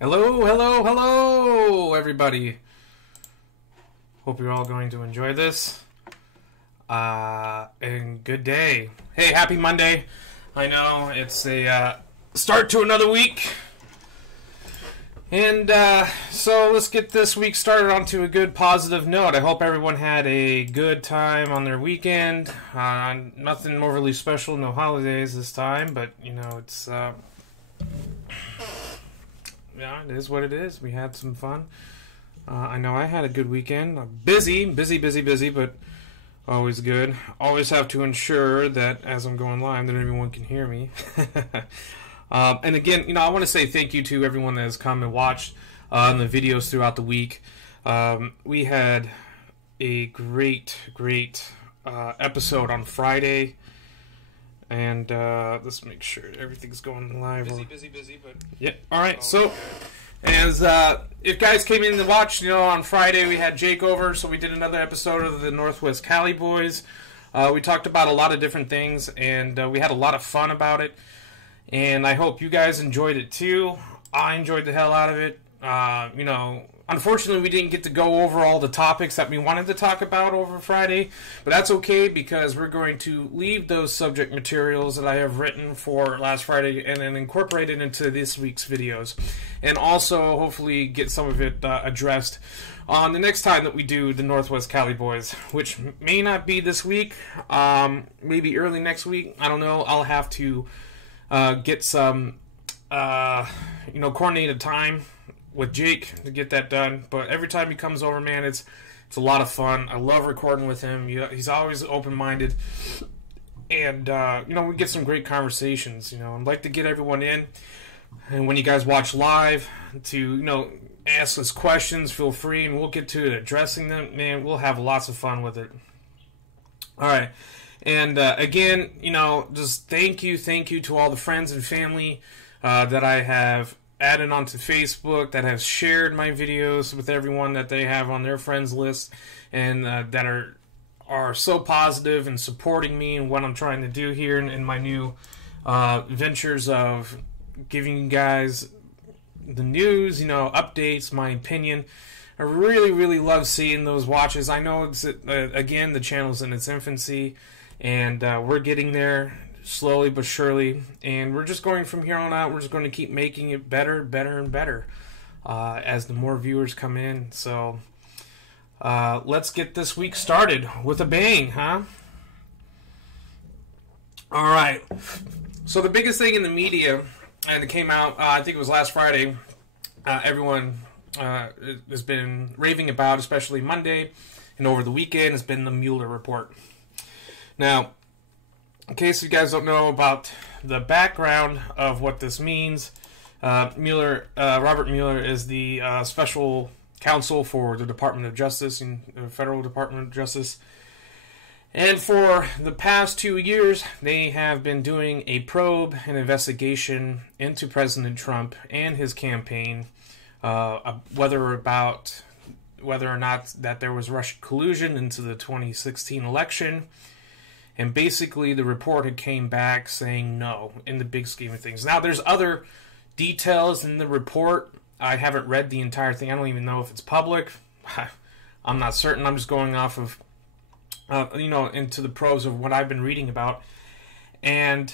Hello, hello, hello, everybody. Hope you're all going to enjoy this. And good day. Hey, happy Monday. I know it's a start to another week. And so let's get this week started onto a good positive note. I hope everyone had a good time on their weekend. Nothing overly special, no holidays this time, but you know, it's yeah, it is what it is. We had some fun. I know I had a good weekend. Busy, but always good. Always have to ensure that as I'm going live that everyone can hear me. And again, you know, I want to say thank you to everyone that has come and watched the videos throughout the week. We had a great episode on Friday. And let's make sure everything's going live. Busy, but yeah. All right. So, as if guys came in to watch, you know, on Friday we had Jake over, so we did another episode of the Northwest Cali Boys. We talked about a lot of different things, and we had a lot of fun about it. And I hope you guys enjoyed it too. I enjoyed the hell out of it. You know, unfortunately, we didn't get to go over all the topics that we wanted to talk about over Friday, but that's okay because we're going to leave those subject materials that I have written for last Friday and then incorporate it into this week's videos, and also hopefully get some of it addressed on the next time that we do the Northwest Cali Boys, which may not be this week, maybe early next week. I don't know. I'll have to get some, you know, coordinated time with Jake to get that done. But every time he comes over, man, it's a lot of fun. I love recording with him. He's always open-minded, and you know, we get some great conversations. You know, I'd like to get everyone in, and when you guys watch live, to, you know, ask us questions, feel free, and we'll get to addressing them. Man, we'll have lots of fun with it. All right. And again, you know, just thank you to all the friends and family that I have added onto Facebook, that have shared my videos with everyone that they have on their friends list, and that are so positive and supporting me and what I'm trying to do here in my new ventures of giving you guys the news, you know, updates, my opinion. I really love seeing those watches. I know it's again, the channel's in its infancy, and we're getting there slowly but surely, and we're just going from here on out. We're just going to keep making it better and better as the more viewers come in. So let's get this week started with a bang, huh? All right. So the biggest thing in the media, and it came out, I think it was last Friday, everyone has been raving about, especially Monday and over the weekend, has been the Mueller report. Now, in case you guys don't know about the background of what this means, Robert Mueller is the special counsel for the Department of Justice and the Federal Department of Justice. And for the past 2 years, they have been doing a probe and investigation into President Trump and his campaign, whether or not that there was Russian collusion into the 2016 election. And basically, the report had came back saying no, in the big scheme of things. Now, there's other details in the report. I haven't read the entire thing. I don't even know if it's public. I'm not certain. I'm just going off of, you know, into the prose of what I've been reading about. And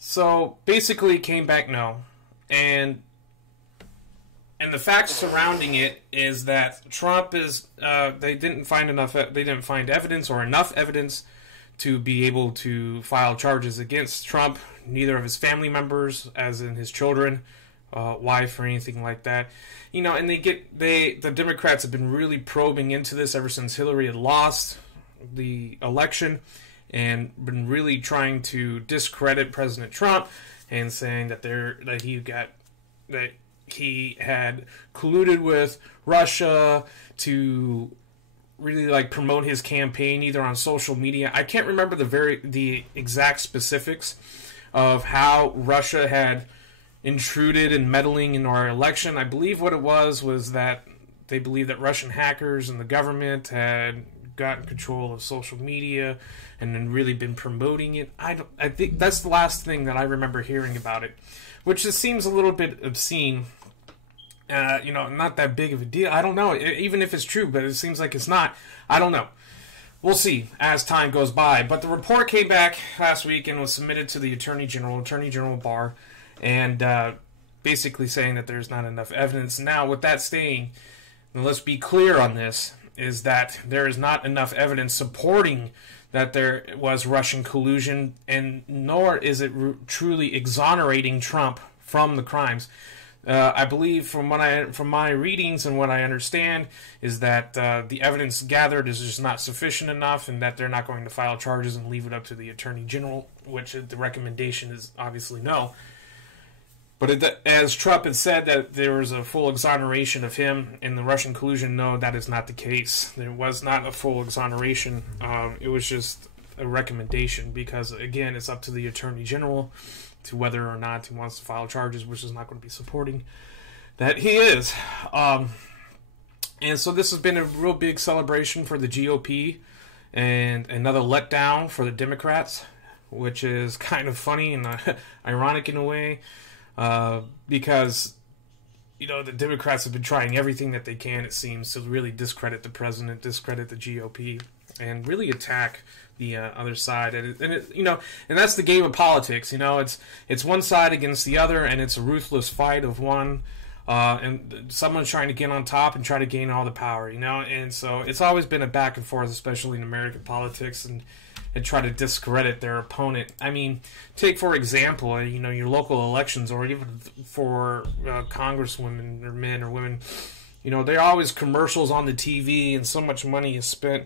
so, basically, it came back no. And the facts surrounding it is that Trump is, they didn't find evidence or enough evidence to be able to file charges against Trump, neither of his family members, as in his children, wife, or anything like that. You know, and the Democrats have been really probing into this ever since Hillary had lost the election, and been really trying to discredit President Trump and saying that he had colluded with Russia to really like promote his campaign either on social media. I can't remember the exact specifics of how Russia had intruded and meddling in our election. I believe what it was that they believed that Russian hackers and the government had gotten control of social media and then really been promoting it. I think that's the last thing that I remember hearing about it, which just seems a little bit obscene. Not that big of a deal. I don't know, even if it's true, but it seems like it's not. I don't know. We'll see as time goes by. But the report came back last week and was submitted to the Attorney General Barr, and basically saying that there's not enough evidence. Now, with that saying, and let's be clear on this, is that there is not enough evidence supporting that there was Russian collusion, and nor is it truly exonerating Trump from the crimes. I believe from my readings and what I understand is that the evidence gathered is just not sufficient enough, and that they're not going to file charges and leave it up to the Attorney General, which the recommendation is obviously no. But as Trump had said that there was a full exoneration of him in the Russian collusion, no, that is not the case. There was not a full exoneration. It was just a recommendation because, again, it's up to the Attorney General to whether or not he wants to file charges, which is not going to be supporting that he is. And so this has been a real big celebration for the GOP and another letdown for the Democrats, which is kind of funny and ironic in a way, because the Democrats have been trying everything that they can, it seems, to really discredit the president, discredit the GOP, and really attack the other side, and that's the game of politics. It's one side against the other, and it's a ruthless fight of one, and someone's trying to get on top and try to gain all the power. And so it's always been a back and forth, especially in American politics, and try to discredit their opponent. I mean, take for example, your local elections, or even for congresswomen or men or women. There are always commercials on the TV, and so much money is spent.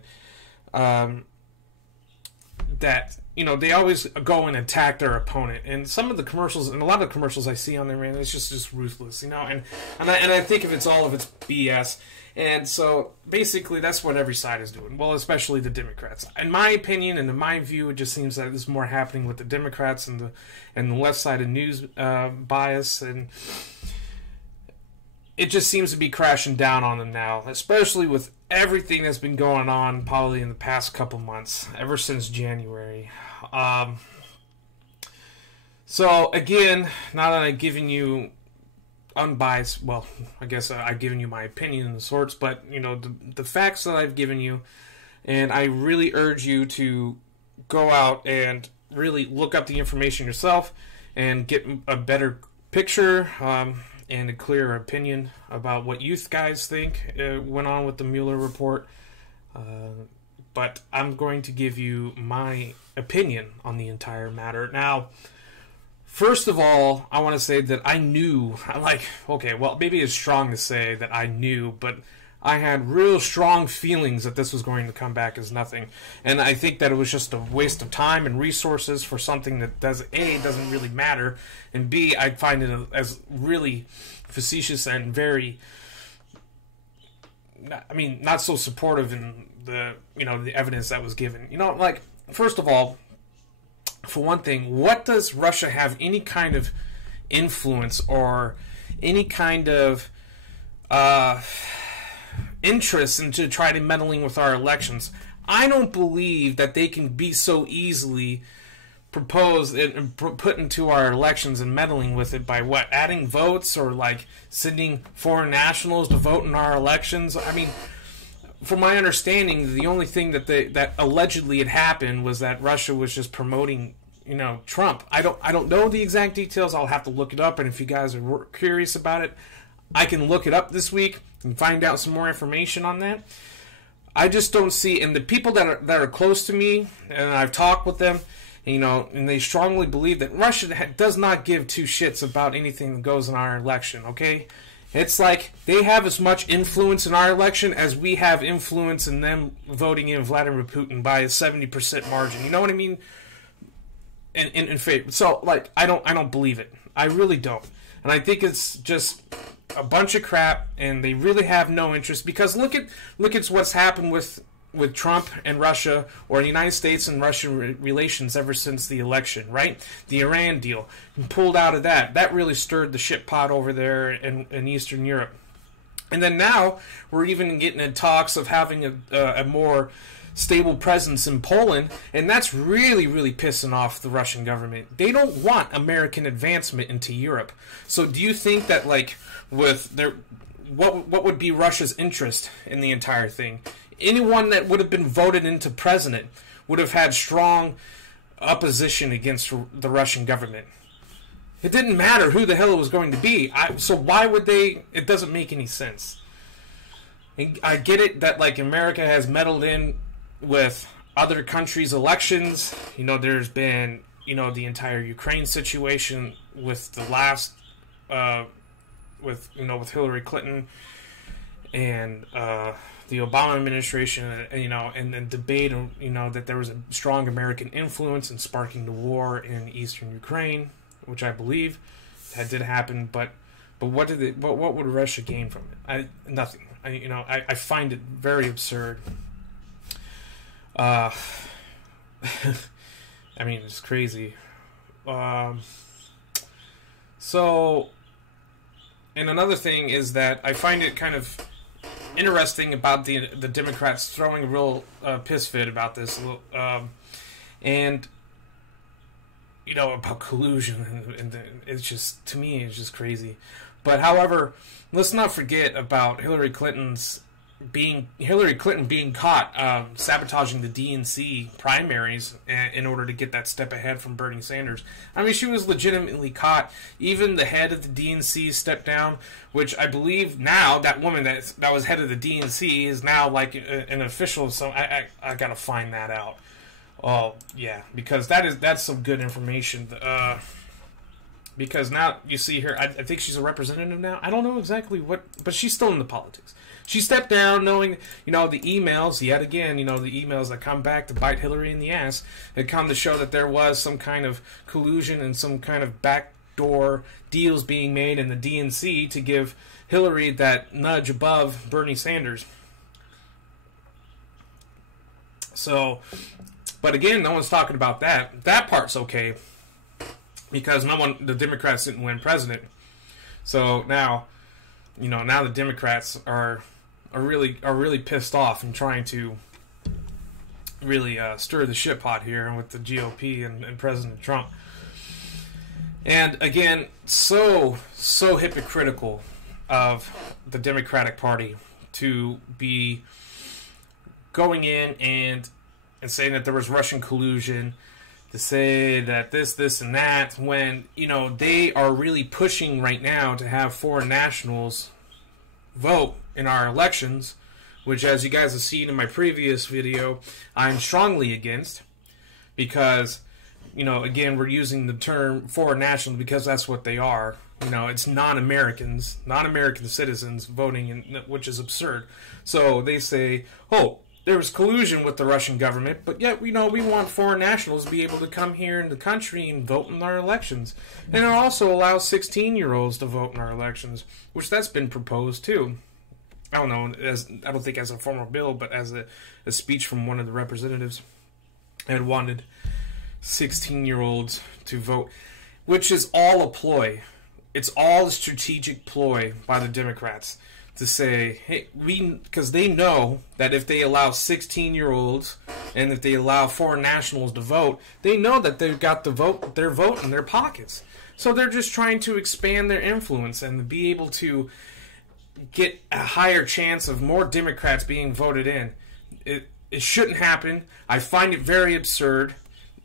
That they always go and attack their opponent, and some of the commercials, and a lot of the commercials I see on there, man, it's just ruthless, and I think it's all of it's BS, and so basically that's what every side is doing. Well, especially the Democrats, in my opinion and in my view, it just seems that there's more happening with the Democrats and the left side of news bias, and it just seems to be crashing down on them now, especially with everything that's been going on probably in the past couple months, ever since January. So again, now that I've given you unbiased, well, I guess I've given you my opinion in the sorts, but the facts that I've given you, and I really urge you to go out and really look up the information yourself and get a better picture and a clearer opinion about what you guys think went on with the Mueller report. But I'm going to give you my opinion on the entire matter. Now, first of all, I want to say that I knew, maybe it's strong to say that I knew, but I had real strong feelings that this was going to come back as nothing. And I think that it was just a waste of time and resources for something that doesn't really matter, and B, I find it as really facetious and very, not so supportive in the evidence that was given. First of all, for one thing, what does Russia have any kind of influence or any kind of interest into try to meddling with our elections? I don't believe that they can be so easily proposed and put into our elections and meddling with it by adding votes or sending foreign nationals to vote in our elections. I mean, from my understanding, the only thing that allegedly had happened was that Russia was just promoting Trump. I don't know the exact details. I'll have to look it up, and if you guys are curious about it, I can look it up this week and find out some more information on that. I just don't see, and the people that are close to me, and I've talked with them, and they strongly believe that Russia does not give two shits about anything that goes in our election, okay? It's like they have as much influence in our election as we have influence in them voting in Vladimir Putin by a 70% margin. You know what I mean? In favor. So, I don't believe it. I really don't. And I think it's just a bunch of crap, and they really have no interest, because look at what's happened with Trump and Russia, or the United States and Russian relations ever since the election, right? The Iran deal, pulled out of that. That really stirred the shit pot over there in Eastern Europe. And then now we're even getting in talks of having a more stable presence in Poland, and that's really, really pissing off the Russian government. They don't want American advancement into Europe. So do you think that, like, with their... What would be Russia's interest in the entire thing? Anyone that would have been voted into president would have had strong opposition against the Russian government. It didn't matter who the hell it was going to be. So why would they... It doesn't make any sense. I get it that, like, America has meddled in with other countries' elections. You know, there's been, you know, the entire Ukraine situation with the last... with Hillary Clinton and the Obama administration, and debate, that there was a strong American influence in sparking the war in eastern Ukraine, which I believe that did happen. But what would Russia gain from it? Nothing. I find it very absurd. I mean, it's crazy. And another thing is that I find it kind of interesting about the Democrats throwing a real piss fit about this, and about collusion, and it's just, to me, it's just crazy. But however, let's not forget about Hillary Clinton being caught sabotaging the DNC primaries in order to get that step ahead from Bernie Sanders. I mean, she was legitimately caught. Even the head of the DNC stepped down, which I believe now that woman that was head of the DNC is now like an official. So I gotta find that out. Oh yeah, because that's some good information. Because now you see her, I think she's a representative now. I don't know exactly what, but she's still in the politics. She stepped down knowing, the emails, yet again, the emails that come back to bite Hillary in the ass, had come to show that there was some kind of collusion and some kind of backdoor deals being made in the DNC to give Hillary that nudge above Bernie Sanders. So, but again, no one's talking about that. That part's okay, because the Democrats didn't win president. So now, now the Democrats are really pissed off and trying to really stir the shit pot here with the GOP and President Trump. And again, so hypocritical of the Democratic Party to be going in and saying that there was Russian collusion, to say that this, and that, when, they are really pushing right now to have foreign nationals vote in our elections, which, as you guys have seen in my previous video, I'm strongly against, because, again, we're using the term foreign nationals because that's what they are. It's non-Americans, non-American citizens voting, which is absurd. So they say, oh, there was collusion with the Russian government, but yet, we want foreign nationals to be able to come here in the country and vote in our elections. And it also allows 16-year-olds to vote in our elections, which that's been proposed too. I don't know, I don't think as a formal bill, but as a speech from one of the representatives had wanted 16-year-olds to vote, which is all a ploy. It's all a strategic ploy by the Democrats to say, hey, because they know that if they allow 16-year-olds and if they allow foreign nationals to vote, they know that they've got their vote in their pockets. So they're just trying to expand their influence and be able to get a higher chance of more Democrats being voted in. It shouldn't happen. I find it very absurd.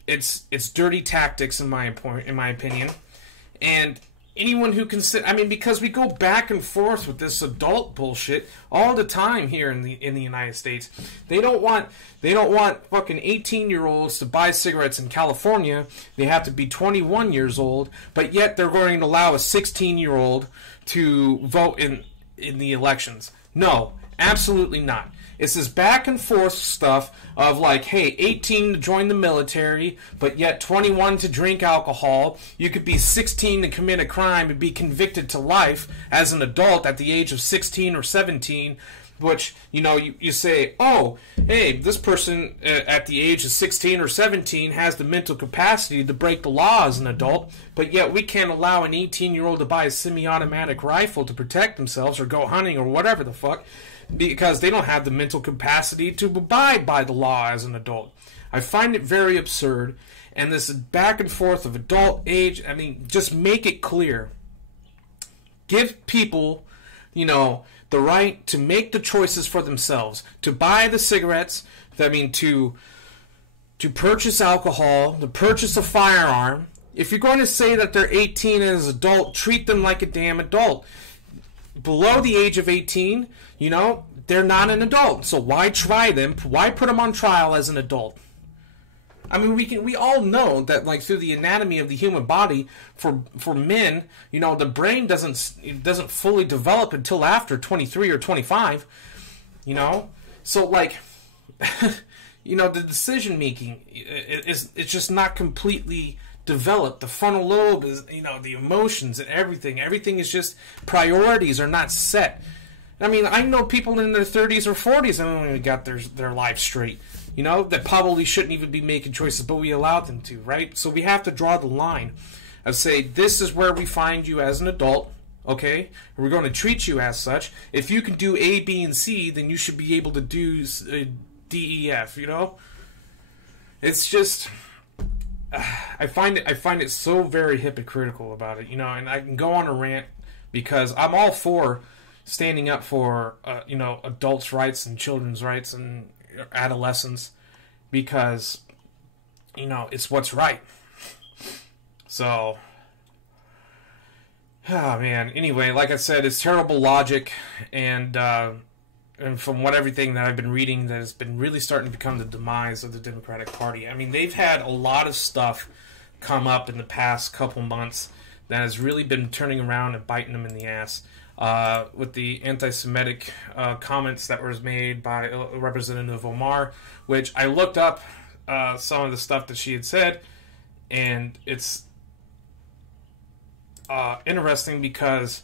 It's dirty tactics in my opinion. And anyone who can sit, because we go back and forth with this adult bullshit all the time here in the United States. They don't want fucking 18-year-olds to buy cigarettes in California. They have to be 21 years old, but yet they're going to allow a 16-year-old to vote in the elections. No, absolutely not. It's this back and forth stuff of like, hey, 18 to join the military, but yet 21 to drink alcohol. You could be 16 to commit a crime and be convicted to life as an adult at the age of 16 or 17, which, you say, oh, hey, this person at the age of 16 or 17 has the mental capacity to break the law as an adult, but yet we can't allow an 18-year-old to buy a semi-automatic rifle to protect themselves or go hunting or whatever the fuck. because they don't have the mental capacity to abide by the law as an adult. I find it very absurd. And this back and forth of adult age, I mean, just make it clear. Give people, the right to make the choices for themselves, to buy the cigarettes, to purchase alcohol, to purchase a firearm. If you're going to say that they're 18 and as an adult, treat them like a damn adult. Below the age of 18, they're not an adult. So why try them? Why put them on trial as an adult? I mean, we all know that, like, through the anatomy of the human body, for men, the brain doesn't fully develop until after 23 or 25, So, like, the decision making it's just not completely developed. The frontal lobe is, the emotions and everything. Everything is just, priorities are not set. I mean, I know people in their 30s or 40s that haven't even got their life straight. That probably shouldn't even be making choices, but we allow them to, right? So we have to draw the line of say, this is where we find you as an adult, okay? We're going to treat you as such. If you can do A, B, and C, then you should be able to do D, E, F, It's just, I find it so very hypocritical about it, and I can go on a rant because I'm all for standing up for, adults' rights and children's rights and adolescence because it's what's right. So man, anyway, like I said, it's terrible logic, and from everything that I've been reading, that has been really starting to become the demise of the Democratic Party. I mean, they've had a lot of stuff come up in the past couple months that has really been turning around and biting them in the ass. With the anti-Semitic comments that was made by Representative Omar, which I looked up some of the stuff that she had said, and it's interesting because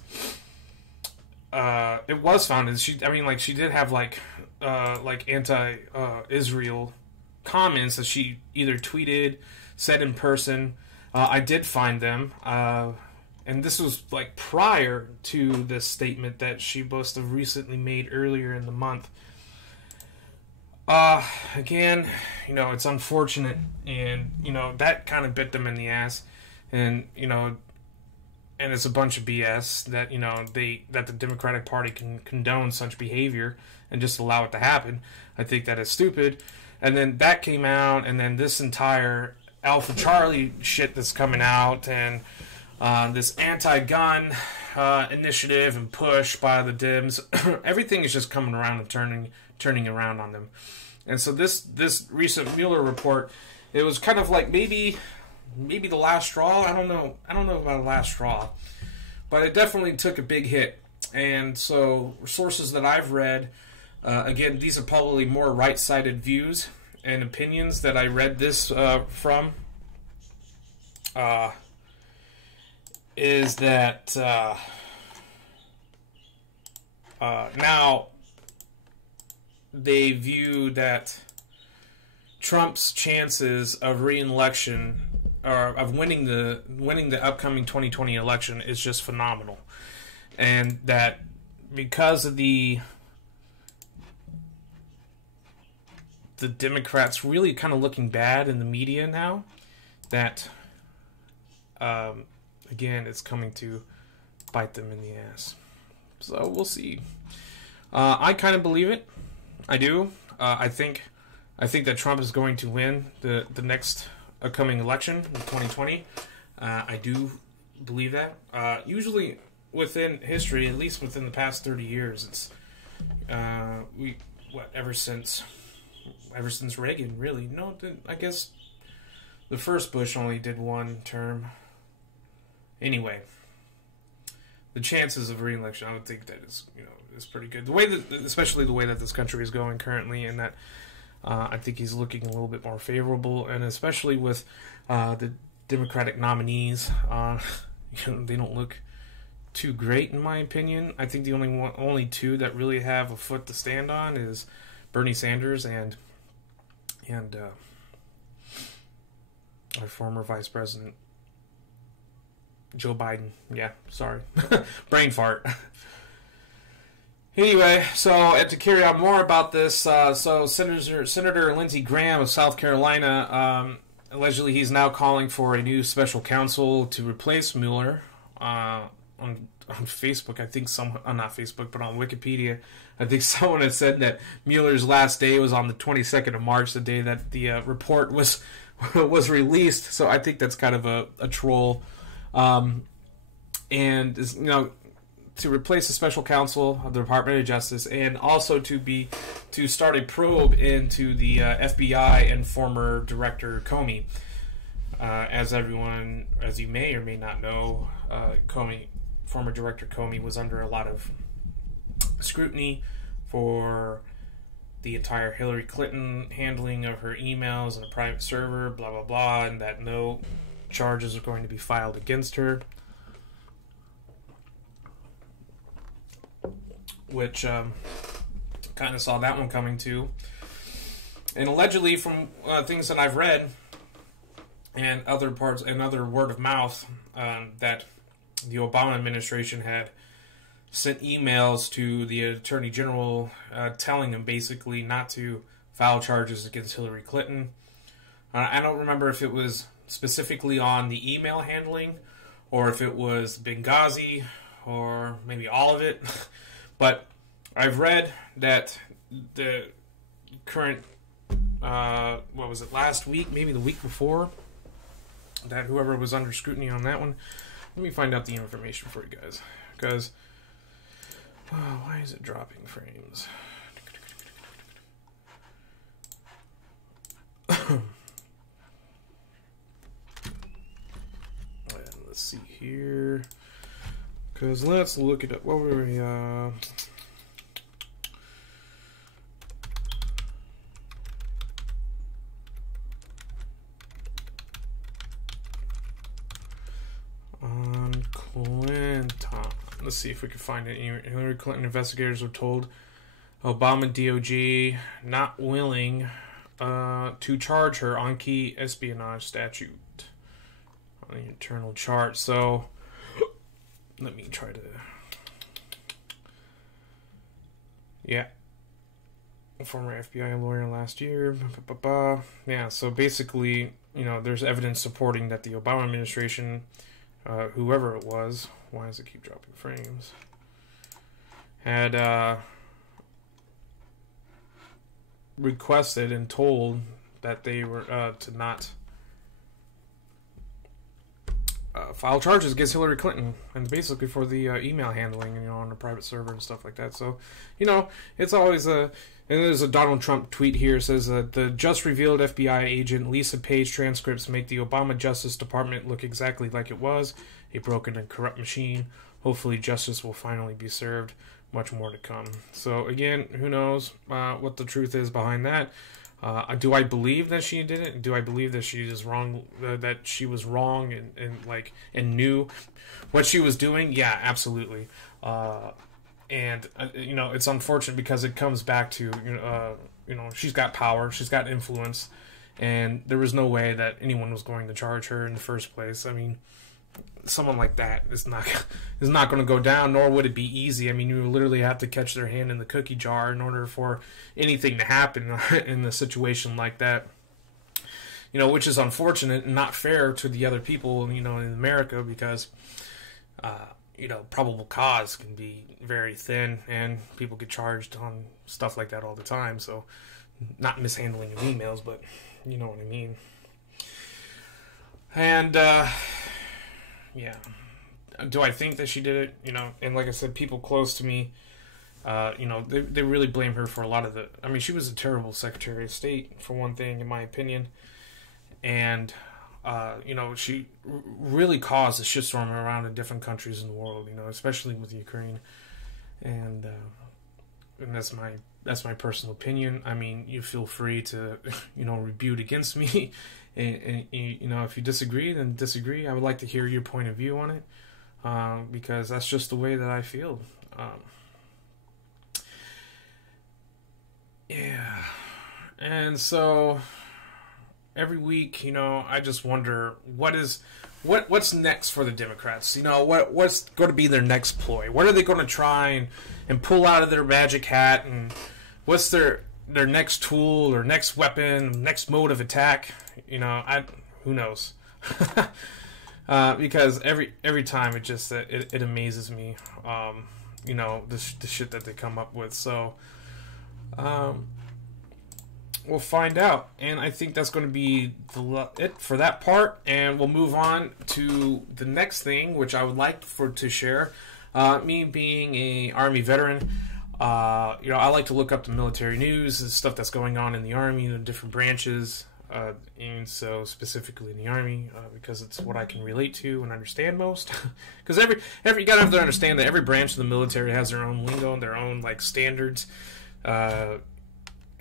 it was found, and she did have anti-Israel comments that she either tweeted, said in person. I did find them. And this was like prior to this statement that she must have recently made earlier in the month. Again, it's unfortunate, and that kind of bit them in the ass, and and it's a bunch of BS that that the Democratic Party can condone such behavior and just allow it to happen. I think that is stupid. And then that came out, and then this entire Alpha Charlie shit that's coming out, and this anti-gun initiative and push by the Dems, everything is just coming around and turning around on them. And so this recent Mueller report, it was kind of like maybe the last straw. I don't know about the last straw, but it definitely took a big hit. And so sources that I've read, again, these are probably more right-sided views and opinions that I read this from. Is that now they view that Trump's chances of re-election or of winning the upcoming 2020 election is just phenomenal, and that because of the Democrats really kind of looking bad in the media now, that again, it's coming to bite them in the ass. So we'll see. I kind of believe it. I do. I think that Trump is going to win the next upcoming election in 2020. I do believe that. Usually within history, at least within the past 30 years, it's ever since Reagan, really. No, I guess the first Bush only did one term. Anyway, the chances of re-election, I would think that is pretty good. The way that, especially the way that this country is going currently, and that I think he's looking a little bit more favorable, and especially with the Democratic nominees, they don't look too great in my opinion. I think the only two that really have a foot to stand on is Bernie Sanders and our former Vice President Joe Biden. Yeah, sorry. Brain fart. Anyway, so to carry on more about this, so Senator Lindsey Graham of South Carolina, allegedly he's now calling for a new special counsel to replace Mueller. On Facebook, I think not Facebook, but on Wikipedia, I think someone had said that Mueller's last day was on the 22nd of March, the day that the report was released. So I think that's kind of a troll. And to replace the special counsel of the Department of Justice, and also to start a probe into the FBI and former Director Comey. As you may or may not know, former Director Comey was under a lot of scrutiny for the entire Hillary Clinton handling of her emails and a private server, blah, blah, blah, and that no charges are going to be filed against her. Which kind of saw that one coming too. And allegedly, from things that I've read and other word of mouth, that the Obama administration had sent emails to the Attorney General telling him basically not to file charges against Hillary Clinton. I don't remember if it was specifically on the email handling or if it was Benghazi or maybe all of it. But I've read that the current, what was it, last week, maybe the week before, that whoever was under scrutiny on that one, let me find out the information for you guys. Because, why is it dropping frames? And let's see here. Because let's look it up. What were we, on Clinton. Let's see if we can find it. Hillary Clinton investigators were told Obama DOJ not willing to charge her on key espionage statute on the internal chart. So let me try to. Yeah. Former FBI lawyer last year. Yeah, so basically, there's evidence supporting that the Obama administration, whoever it was, why does it keep dropping frames, had requested and told that they were to not file charges against Hillary Clinton, and basically for the email handling, on the private server and stuff like that. So, it's always and there's a Donald Trump tweet here. It says that the just revealed FBI agent Lisa Page transcripts make the Obama Justice Department look exactly like it was, a broken and corrupt machine. Hopefully justice will finally be served. Much more to come. So again, who knows what the truth is behind that. Do I believe that she did it? Do I believe that she is wrong? That she was wrong and knew what she was doing? Yeah, absolutely. And it's unfortunate because it comes back to she's got power, she's got influence, and there was no way that anyone was going to charge her in the first place. I mean, someone like that is not going to go down, nor would it be easy. I mean, you literally have to catch their hand in the cookie jar in order for anything to happen in a situation like that. Which is unfortunate and not fair to the other people, in America, because, probable cause can be very thin and people get charged on stuff like that all the time. So, not mishandling of emails, but you know what I mean. And, yeah. Do I think that she did it? And like I said, people close to me, they really blame her for a lot of the. I mean, she was a terrible Secretary of State, for one thing, in my opinion. And, she really caused a shitstorm around in different countries in the world, especially with Ukraine. And that's my personal opinion. I mean, you feel free to, rebut against me. And if you disagree, then disagree. I would like to hear your point of view on it, because that's just the way that I feel. Yeah. And so, every week, I just wonder what's next for the Democrats. What's going to be their next ploy? What are they going to try and pull out of their magic hat? And what's their next tool or next weapon, next mode of attack? Who knows? Because every time it amazes me. The shit that they come up with. So, we'll find out, and I think that's going to be it for that part, and we'll move on to the next thing, which I would like to share. Me being a Army veteran, I like to look up the military news, the stuff that's going on in the Army, the different branches, and so specifically in the Army, because it's what I can relate to and understand most. Because you gotta have to understand that every branch of the military has their own lingo and their own standards.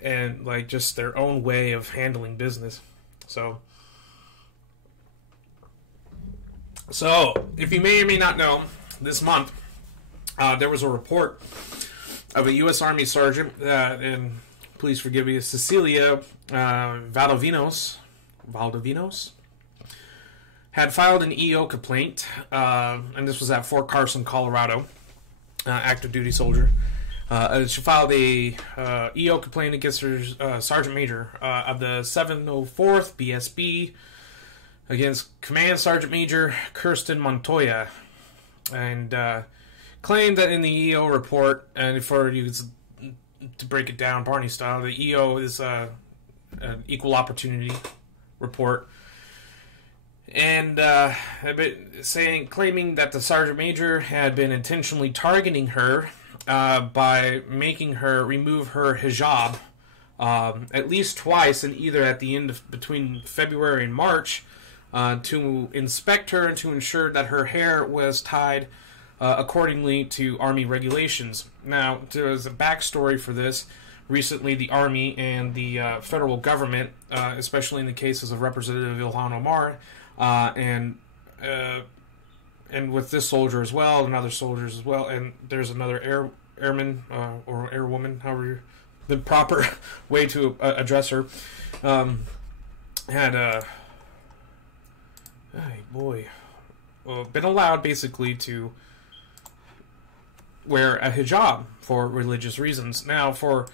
And just their own way of handling business. So if you may or may not know, this month there was a report of a U.S. Army sergeant, and please forgive me, Cecilia Valdovinos, had filed an EO complaint, and this was at Fort Carson, Colorado, active duty soldier. She filed a EO complaint against her Sergeant Major of the 704th BSB against Command Sergeant Major Kirsten Montoya, and claimed that in the EO report, and for you to break it down Barney style, the EO is an equal opportunity report, and claiming that the Sergeant Major had been intentionally targeting her by making her remove her hijab at least twice, and either at the end of between February and March, to inspect her and to ensure that her hair was tied accordingly to Army regulations. Now, there's a backstory for this. Recently, the Army and the federal government, especially in the cases of Representative Ilhan Omar, and with this soldier as well, and other soldiers as well, and there's another airman or airwoman, however the proper way to address her, had been allowed basically to wear a hijab for religious reasons. Now, for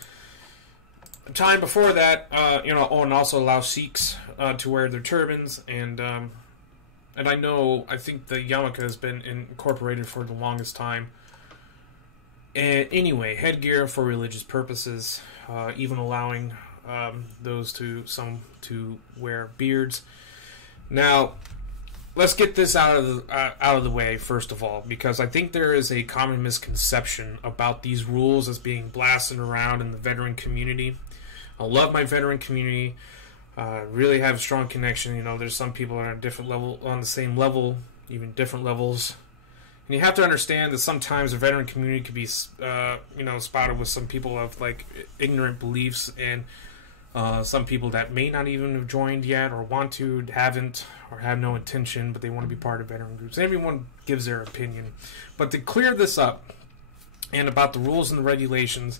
a time before that, and also allow Sikhs to wear their turbans, and I think the yarmulke has been incorporated for the longest time. And anyway, headgear for religious purposes, even allowing those to wear beards. Now, let's get this out of the way first of all, because I think there is a common misconception about these rules as being blasted around in the veteran community. I love my veteran community. Really have a strong connection. There's some people on a different level, on the same level, even different levels. And you have to understand that sometimes the veteran community could be, spotted with some people of ignorant beliefs, and some people that may not even have joined yet, or want to, haven't, or have no intention, but they want to be part of veteran groups. Everyone gives their opinion. But to clear this up, and about the rules and the regulations,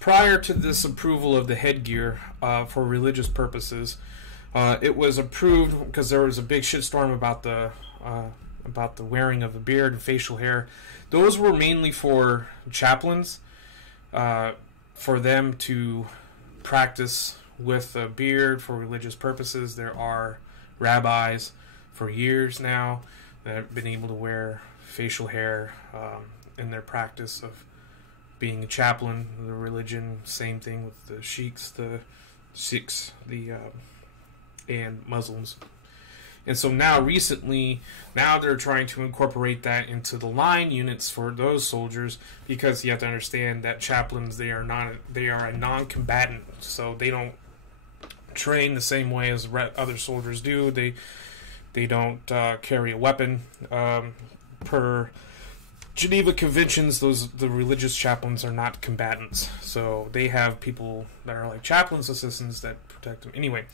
prior to this approval of the headgear for religious purposes, it was approved because there was a big shitstorm about the wearing of the beard and facial hair. Those were mainly for chaplains, for them to practice with a beard for religious purposes. There are rabbis for years now that have been able to wear facial hair in their practice of being a chaplain. The religion, same thing with the Sikhs, and Muslims. And so now, recently, they're trying to incorporate that into the line units for those soldiers, because you have to understand that chaplains, they are a non-combatant, so they don't train the same way as other soldiers do. They don't carry a weapon. Per Geneva Conventions, the religious chaplains are not combatants, so they have people that are like chaplains, assistants that protect them anyway,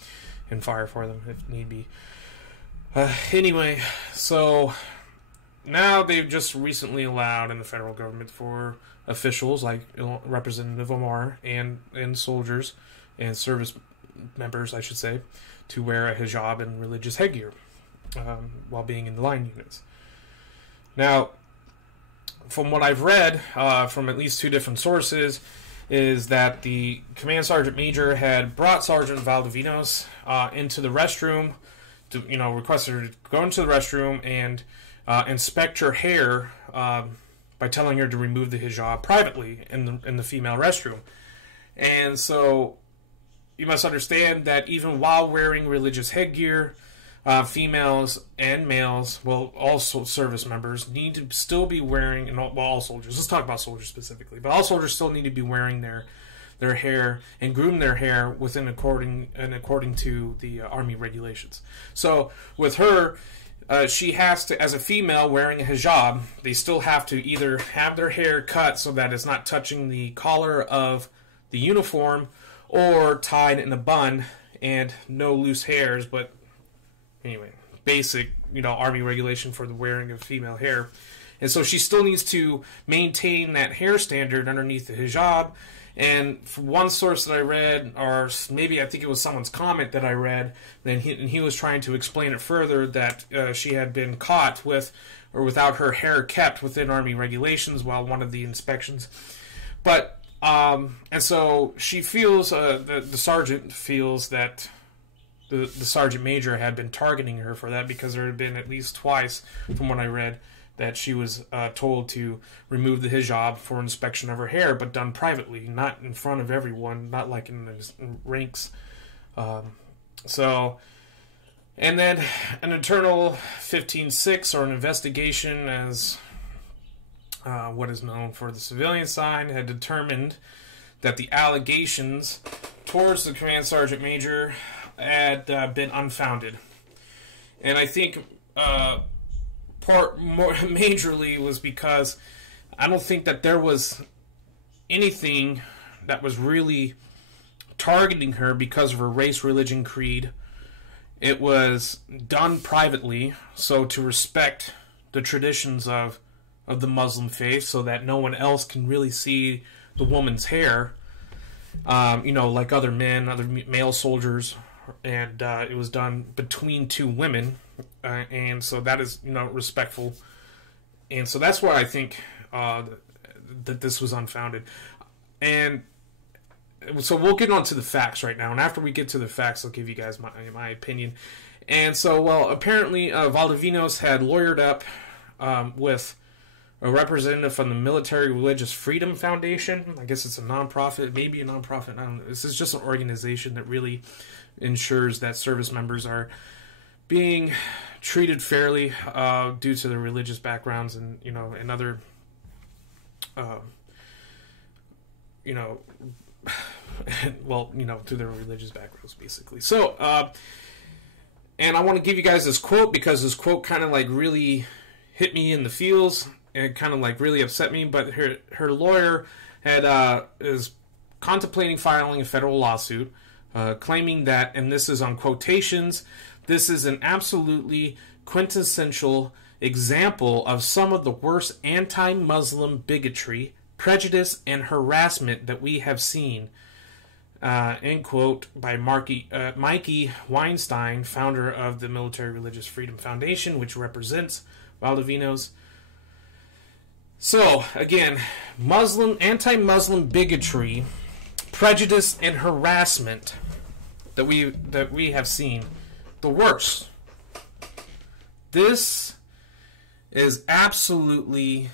and fire for them if need be. Anyway, so now they've just recently allowed in the federal government for officials like Representative Omar and soldiers and service members, I should say, to wear a hijab and religious headgear while being in the line units. Now, from what I've read from at least 2 different sources, is that the Command Sergeant Major had brought Sergeant Valdivinos into the restroom, to, requested her to go into the restroom and inspect her hair by telling her to remove the hijab privately in the female restroom. And so you must understand that even while wearing religious headgear, females and males, well, also service members, need to still be wearing, and all soldiers, let's talk about soldiers specifically, but all soldiers still need to be wearing their hair and groom their hair according to the Army regulations. So with her, she has to, as a female wearing a hijab, they still have to either have their hair cut so that it's not touching the collar of the uniform, or tied in a bun and no loose hairs, but anyway, basic, Army regulation for the wearing of female hair. And so she still needs to maintain that hair standard underneath the hijab. And from one source that I read, or maybe I think it was someone's comment that I read, then he was trying to explain it further that she had been caught with or without her hair kept within Army regulations while one of the inspections. But and so she feels, the sergeant feels that the sergeant major had been targeting her for that, because there had been at least twice, from what I read, that she was told to remove the hijab for inspection of her hair, but done privately, not in front of everyone, not like in the ranks. And then an internal 15-6, or an investigation, as what is known for the civilian side, had determined that the allegations towards the Command Sergeant Major had been unfounded. And I think majorly was because I don't think that there was anything that was really targeting her because of her race, religion, creed. It was done privately, so to respect the traditions of the Muslim faith, so that no one else can really see the woman's hair, like other men, other male soldiers, and it was done between 2 women, and so that is, respectful, and so that's why I think that this was unfounded. And so we'll get on to the facts right now, and after we get to the facts, I'll give you guys my opinion. And so, well, apparently Valdivinos had lawyered up with a representative from the Military Religious Freedom Foundation. I guess it's a nonprofit, maybe a nonprofit, I don't know. This is just an organization that really ensures that service members are being treated fairly due to their religious backgrounds and, and other, through their religious backgrounds, basically. So, and I want to give you guys this quote, because this quote kind of like really hit me in the feels, and it kind of like really upset me. But her lawyer is contemplating filing a federal lawsuit, claiming that, and this is on quotations, this is an absolutely quintessential example of some of the worst anti-Muslim bigotry, prejudice, and harassment that we have seen. End quote, by Mikey Weinstein, founder of the Military Religious Freedom Foundation, which represents Valdivinos. So, again, anti-Muslim bigotry, prejudice, and harassment that we have seen. The worst. This is absolutely,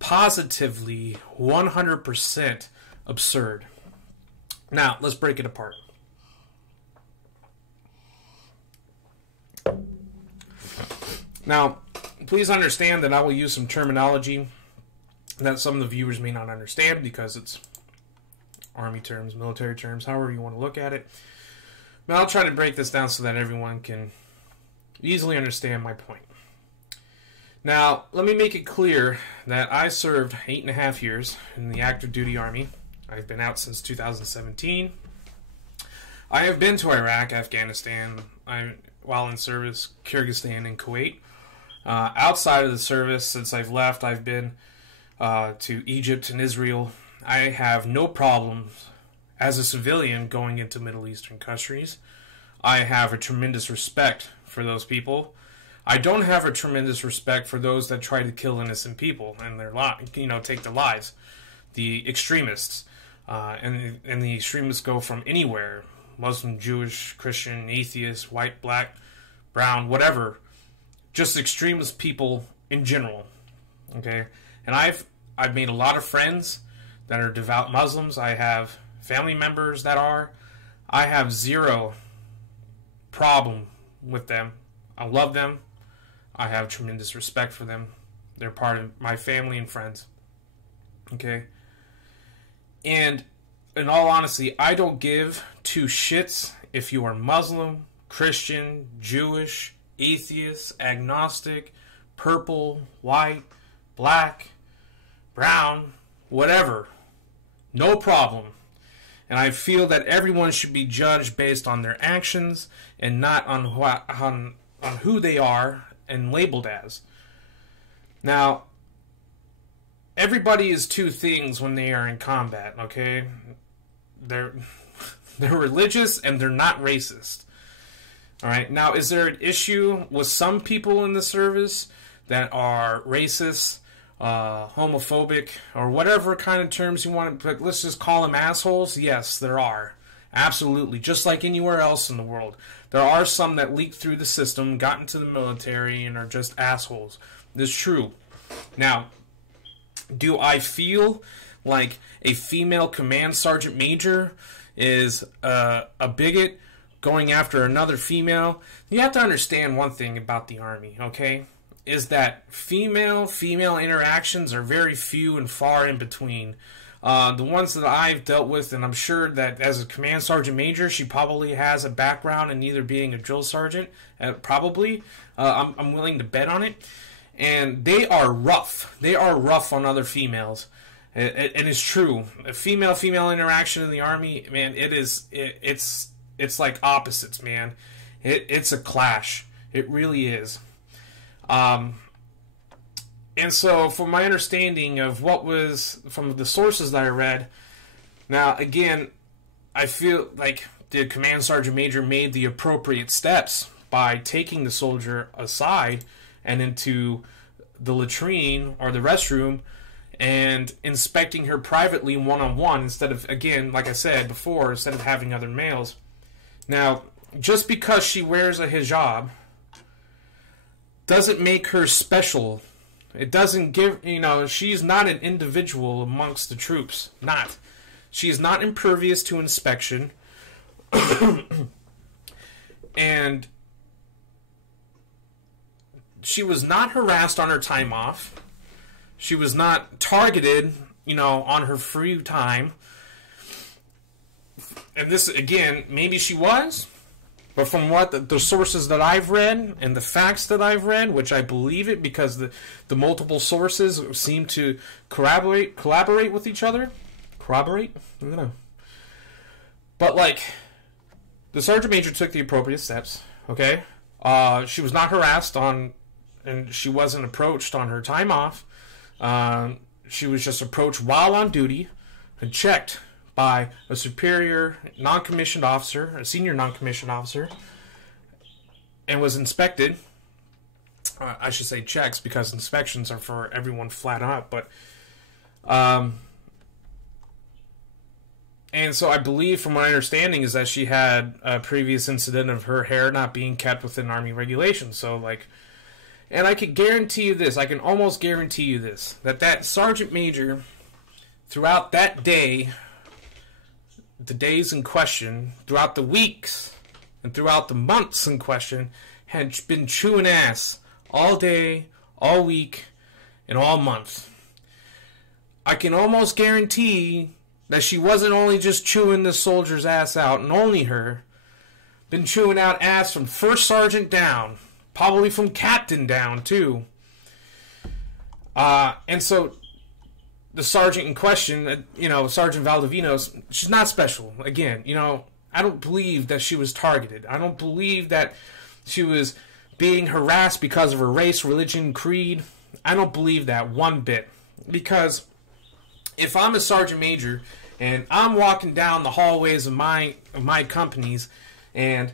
positively, 100% absurd. Now, let's break it apart. Now, please understand that I will use some terminology that some of the viewers may not understand, because it's Army terms, military terms, however you want to look at it. But I'll try to break this down so that everyone can easily understand my point. Now, let me make it clear that I served 8.5 years in the active duty Army. I've been out since 2017. I have been to Iraq, Afghanistan, while in service, Kyrgyzstan, and Kuwait. Outside of the service, since I've left, I've been to Egypt and Israel. I have no problems as a civilian going into Middle Eastern countries. I have a tremendous respect for those people. I don't have a tremendous respect for those that try to kill innocent people and take their lives. The extremists, and the extremists go from anywhere: Muslim, Jewish, Christian, atheist, white, black, brown, whatever. Just extremist people in general. Okay, and I've made a lot of friends that are devout Muslims. I have family members that are. I have zero problem with them. I love them. I have tremendous respect for them. They're part of my family and friends. Okay? And in all honesty, I don't give two shits if you are Muslim, Christian, Jewish, atheist, agnostic, purple, white, black, brown, whatever. No problem. And I feel that everyone should be judged based on their actions and not on who they are and labeled as. Now, everybody is two things when they are in combat, okay? They're religious and they're not racist. Alright, now is there an issue with some people in the service that are racist, homophobic, or whatever kind of terms you want to, but let's just call them assholes? Yes, there are. Absolutely. Just like anywhere else in the world. There are some that leak through the system, got into the military, and are just assholes. This is true. Now, do I feel like a female command sergeant major is a bigot going after another female? You have to understand one thing about the Army, okay? Is that female interactions are very few and far in between. The ones that I've dealt with, and I'm sure that as a command sergeant major, she probably has a background in either being a drill sergeant, probably. I'm willing to bet on it. And they are rough. They are rough on other females. And it's true. A female interaction in the Army, man, it's like opposites, man. It's a clash. It really is. And so, from my understanding of what was from the sources that I read, now again, I feel like the command sergeant major made the appropriate steps by taking the soldier aside and into the latrine or the restroom and inspecting her privately one-on-one instead of, again, like I said before, instead of having other males. Now, just because she wears a hijab doesn't make her special. It doesn't give, she's not an individual amongst the troops. Not. She is not impervious to inspection. And she was not harassed on her time off. She was not targeted, on her free time. And this, again, maybe she was. But from what the sources that I've read and the facts that I've read, which I believe it because the multiple sources seem to collaborate with each other. Corroborate? I don't know. But, the sergeant major took the appropriate steps, okay? She was not harassed and she wasn't approached on her time off. She was just approached while on duty and checked by a superior non-commissioned officer, a senior non-commissioned officer, and was inspected. I should say checks because inspections are for everyone flat out. But, and so I believe, from my understanding, is that she had a previous incident of her hair not being kept within Army regulations. So, and I can guarantee you this, I can almost guarantee you this, that sergeant major, throughout that day, the days in question, throughout the weeks, and throughout the months in question, had been chewing ass all day, all week, and all month. I can almost guarantee that she wasn't only just chewing the soldier's ass out, and only her, been chewing out ass from first sergeant down, probably from captain down, too. And so, the sergeant in question, Sergeant Valdivinos, she's not special. Again, I don't believe that she was targeted. I don't believe that she was being harassed because of her race, religion, creed. I don't believe that one bit. Because if I'm a sergeant major And I'm walking down the hallways of my companies, and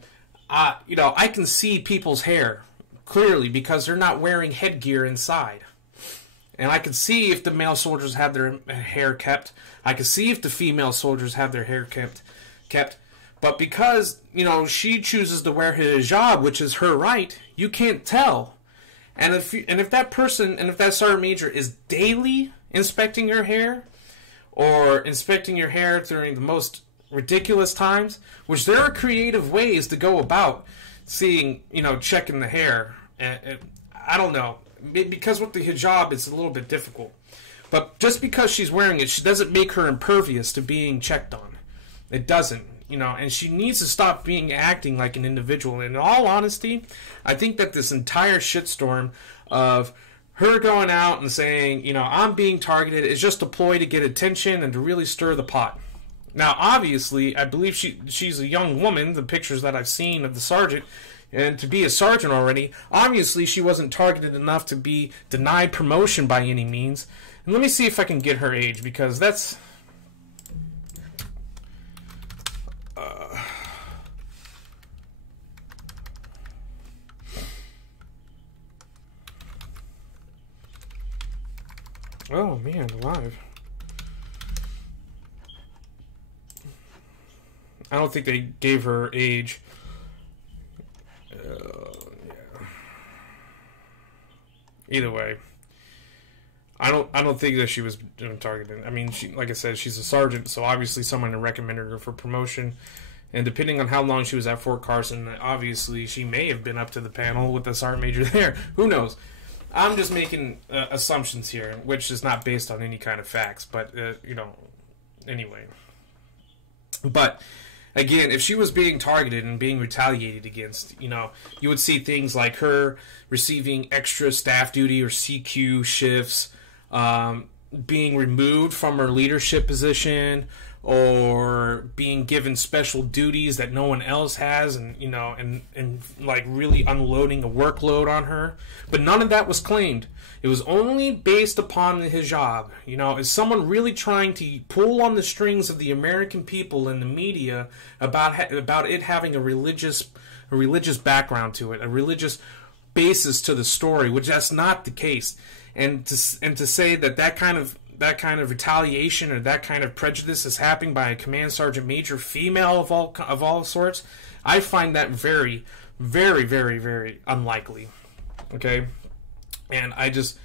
I can see people's hair clearly because they're not wearing headgear inside. And I can see if the male soldiers have their hair kept. I can see if the female soldiers have their hair kept. But because, she chooses to wear her hijab, which is her right, you can't tell. And if that sergeant major is daily inspecting your hair, or inspecting your hair during the most ridiculous times, which there are creative ways to go about seeing, checking the hair. I don't know. Because with the hijab, it's a little bit difficult. But just because she's wearing it, she doesn't make her impervious to being checked on. It doesn't, and she needs to stop acting like an individual. And in all honesty, I think that this entire shitstorm of her going out and saying, I'm being targeted, is just a ploy to get attention and to really stir the pot. Now, obviously, I believe she's a young woman, the pictures that I've seen of the sergeant, and to be a sergeant already, obviously she wasn't targeted enough to be denied promotion by any means. And let me see if I can get her age, because that's... Oh, man, alive. I don't think they gave her age. Yeah. Either way, I don't think that she was targeted. I mean, like I said, she's a sergeant, so obviously someone recommended her for promotion. And depending on how long she was at Fort Carson, obviously she may have been up to the panel with the sergeant major there. Who knows? I'm just making assumptions here, which is not based on any kind of facts. But anyway. But again, if she was being targeted and being retaliated against, you would see things like her receiving extra staff duty or CQ shifts, being removed from her leadership position, or being given special duties that no one else has, and like really unloading a workload on her. But none of that was claimed. It was only based upon the hijab. Is someone really trying to pull on the strings of the American people and the media about it having a religious background to it, a religious basis to the story, which that's not the case. And to say that kind of retaliation or that kind of prejudice is happening by a command sergeant major female of all sorts, I find that very, very, very, very unlikely. Okay, and her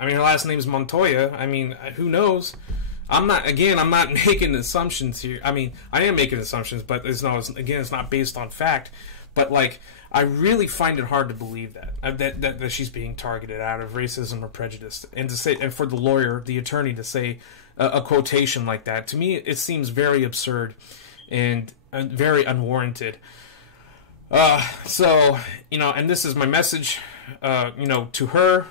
last name is Montoya. I mean, who knows? I'm not making assumptions here. I mean, I am making assumptions, but it's not based on fact. But I really find it hard to believe that she's being targeted out of racism or prejudice, and for the attorney to say a quotation like that, to me it seems very absurd and very unwarranted. And this is my message, to her,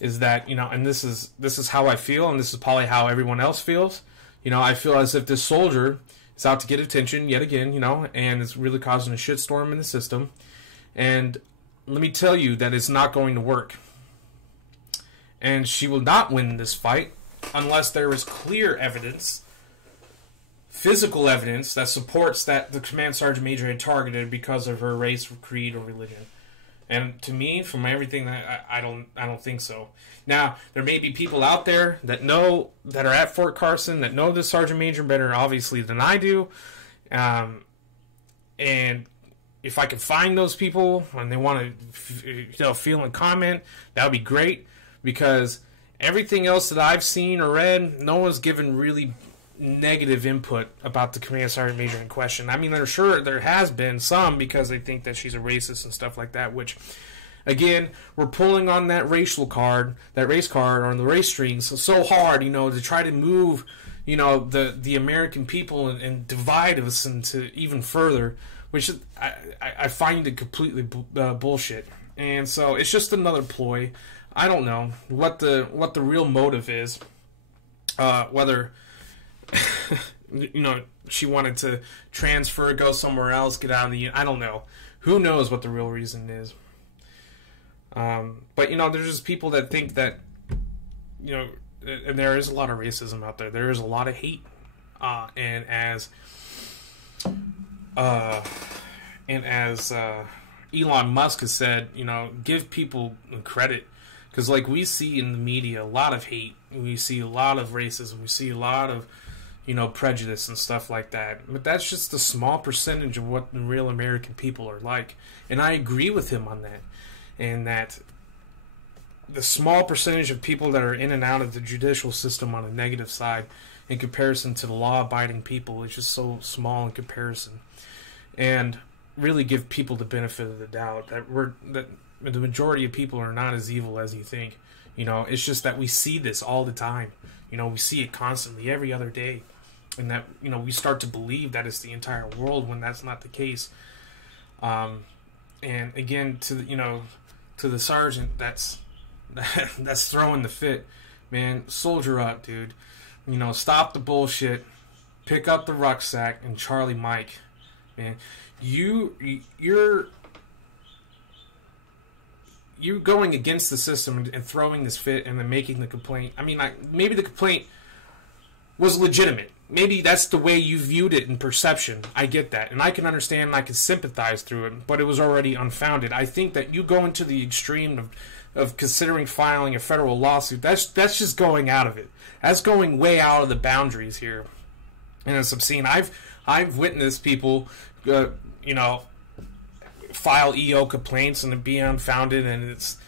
is that and this is how I feel, and this is probably how everyone else feels. I feel as if this soldier is out to get attention yet again, and it's really causing a shitstorm in the system. And let me tell you that it's not going to work. And she will not win this fight unless there is clear evidence, physical evidence, that supports that the command sergeant major had targeted because of her race, creed, or religion. And to me, from everything, I don't think so. Now, there may be people out there that are at Fort Carson, that know the sergeant major better, obviously, than I do. And if I can find those people and they want to feel and comment, that would be great. Because everything else that I've seen or read, no one's given really negative input about the command sergeant major in question. I mean, I'm sure there has been some, because they think that she's a racist and stuff like that, which, again, we're pulling on that race card, or on the race strings so hard, to try to move, the American people and divide us into even further, which I find it completely bullshit. And so it's just another ploy. I don't know what the real motive is, whether she wanted to transfer, go somewhere else, get out of the... I don't know. Who knows what the real reason is? But there's just people that think that, and there is a lot of racism out there. There is a lot of hate, and as Elon Musk has said, give people credit, because like we see in the media a lot of hate, we see a lot of racism, we see a lot of prejudice and stuff like that. But that's just a small percentage of what the real American people are like, and I agree with him on that. And that the small percentage of people that are in and out of the judicial system on a negative side, in comparison to the law-abiding people, is just so small in comparison. And really give people the benefit of the doubt that the majority of people are not as evil as you think. It's just that we see this all the time. We see it constantly, every other day. And that, we start to believe that it's the entire world when that's not the case. And again, to the sergeant that's throwing the fit, man, soldier up, dude. Stop the bullshit, pick up the rucksack, and Charlie Mike, man, you're going against the system and throwing this fit and then making the complaint. I mean, maybe the complaint was legitimate. Maybe that's the way you viewed it in perception. I get that. And I can understand and I can sympathize through it, but it was already unfounded. I think that you go into the extreme of considering filing a federal lawsuit. That's just going out of it. That's going way out of the boundaries here. And it's obscene. I've witnessed people, file EO complaints and it be unfounded and it's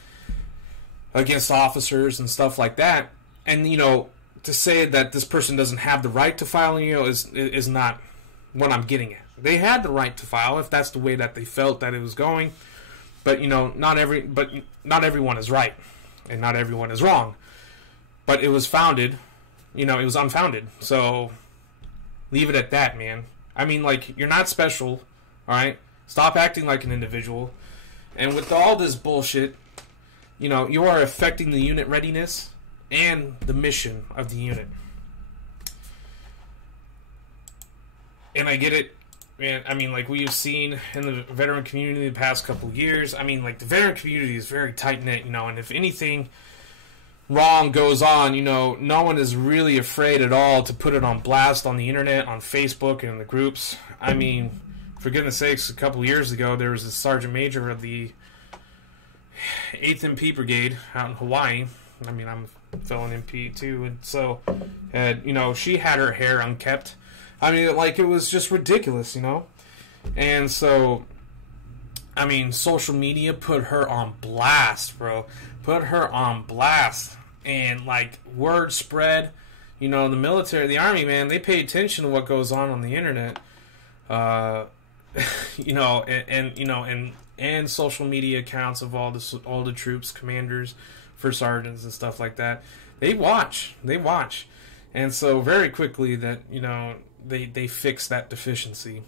against officers and stuff like that. And, to say that this person doesn't have the right to file an EO is not what I'm getting at. They had the right to file if that's the way that they felt that it was going. But, not everyone is right and not everyone is wrong. But it was founded, it was unfounded. So leave it at that, man. I mean, like, you're not special, all right? Stop acting like an individual. And with all this bullshit, you are affecting the unit readiness and the mission of the unit. And I get it, man. I mean, like we've seen in the veteran community the past couple of years, I mean, like the veteran community is very tight-knit, and if anything wrong goes on, no one is really afraid at all to put it on blast on the internet, on Facebook, and in the groups. I mean, for goodness sakes, a couple of years ago, there was a sergeant major of the 8th MP Brigade out in Hawaii. I mean, I'm a felon MP too, and so, she had her hair unkept. I mean, like, it was just ridiculous, And so, I mean, social media put her on blast, bro. Put her on blast. And, like, word spread. The military, the Army, man, they pay attention to what goes on the internet. And social media accounts of all the troops, commanders, first sergeants and stuff like that. They watch. And so very quickly that, they fix that deficiency.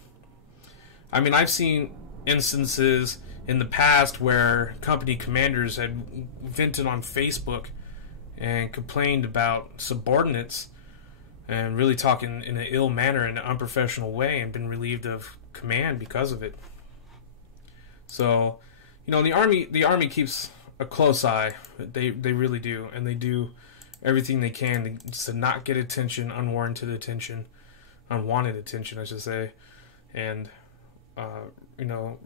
I mean, I've seen instances in the past where company commanders had vented on Facebook and complained about subordinates and really talking in an ill manner, in an unprofessional way, and been relieved of command because of it. So, the army keeps a close eye. They really do, and they do everything they can to not get attention, unwanted attention, I should say, and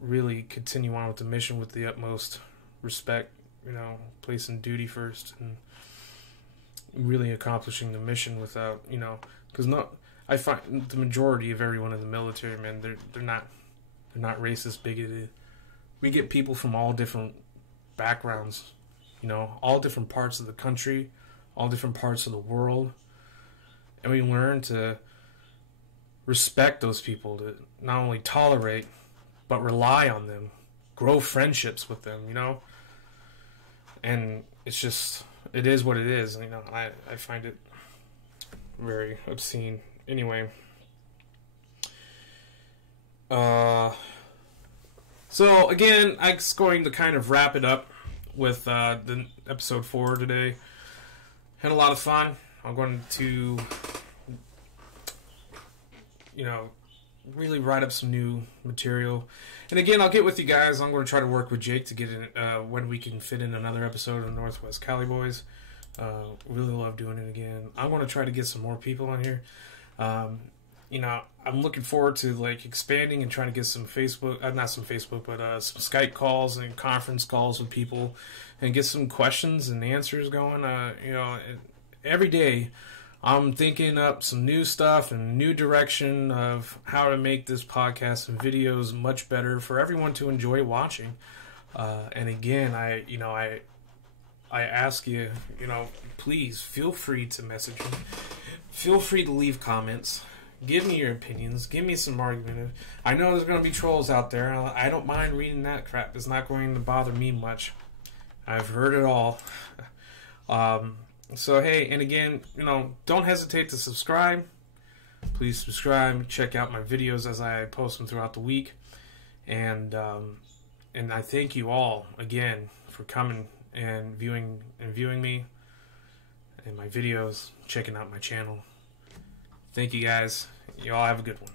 really continue on with the mission with the utmost respect. Placing duty first and really accomplishing the mission without because I find the majority of everyone in the military, man, they're not racist, bigoted. We get people from all different backgrounds, all different parts of the country, all different parts of the world, and we learn to respect those people, to not only tolerate but rely on them, grow friendships with them, and it's just, it is what it is. I find it very obscene. Anyway, so again, I'm just going to kind of wrap it up with the episode 4 today. Had a lot of fun. I'm going to, really write up some new material. And again, I'll get with you guys. I'm going to try to work with Jake to get in when we can fit in another episode of Northwest Cali Boys. Really love doing it again. I want to try to get some more people on here. I'm looking forward to like expanding and trying to get some Facebook, not some Facebook, but some Skype calls and conference calls with people, and get some questions and answers going. Every day I'm thinking up some new stuff and new direction of how to make this podcast and videos much better for everyone to enjoy watching. And again, I ask you, please feel free to message me. Feel free to leave comments. Give me your opinions. Give me some argument. I know there's going to be trolls out there. I don't mind reading that crap. It's not going to bother me much. I've heard it all. So, hey, and again, don't hesitate to subscribe. Please subscribe. Check out my videos as I post them throughout the week. And I thank you all, again, for coming and viewing me and my videos, checking out my channel. Thank you guys. You all have a good one.